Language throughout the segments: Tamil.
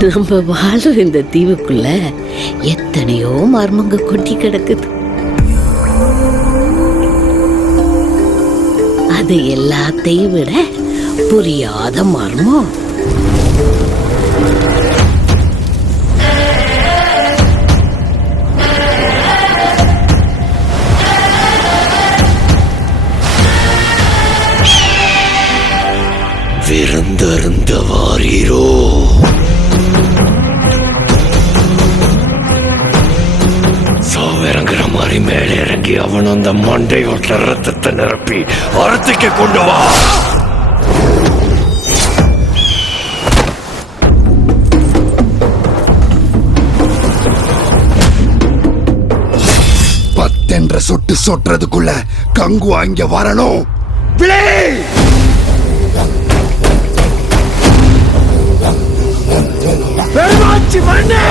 நம்ம வாழும் இந்த தீவுக்குள்ள எத்தனையோ மர்மங்க கொட்டி கிடக்குது. அது எல்லாத்தையும் விட புரியாத மர்மம் விருந்தருந்த வாரீரோ? சாவிறங்குற மாதிரி மேலே இறங்கி அவன் அந்த மண்டையோட்ட ரத்தத்தை நிரப்பி அறுத்துக்கு கொண்டு வா. பத்தென்ற சொட்டு சொட்டுறதுக்குள்ள கங்கு அங்க வரணும். பெருமாச்சி மண்ணே!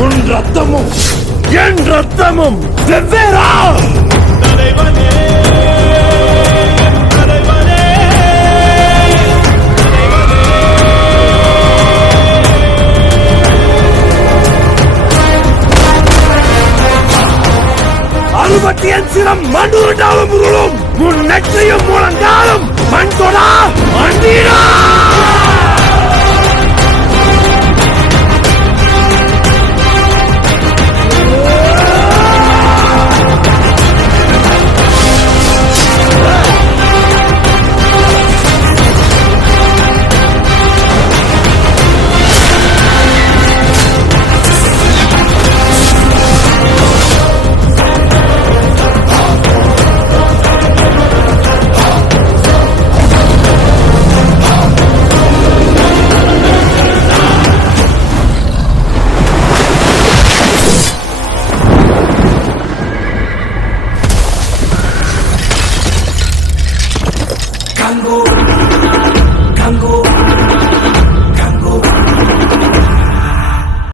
உன் ரத்தமும் என் ரத்தமும் வெவ்வேறா? அறுபத்தியன் சிரம் மண்ணுருண்டாலும் உருளும் உன் நெற்றையும் முழங்காலும் மண் தொடா மண்டீரா. Kango, Kango.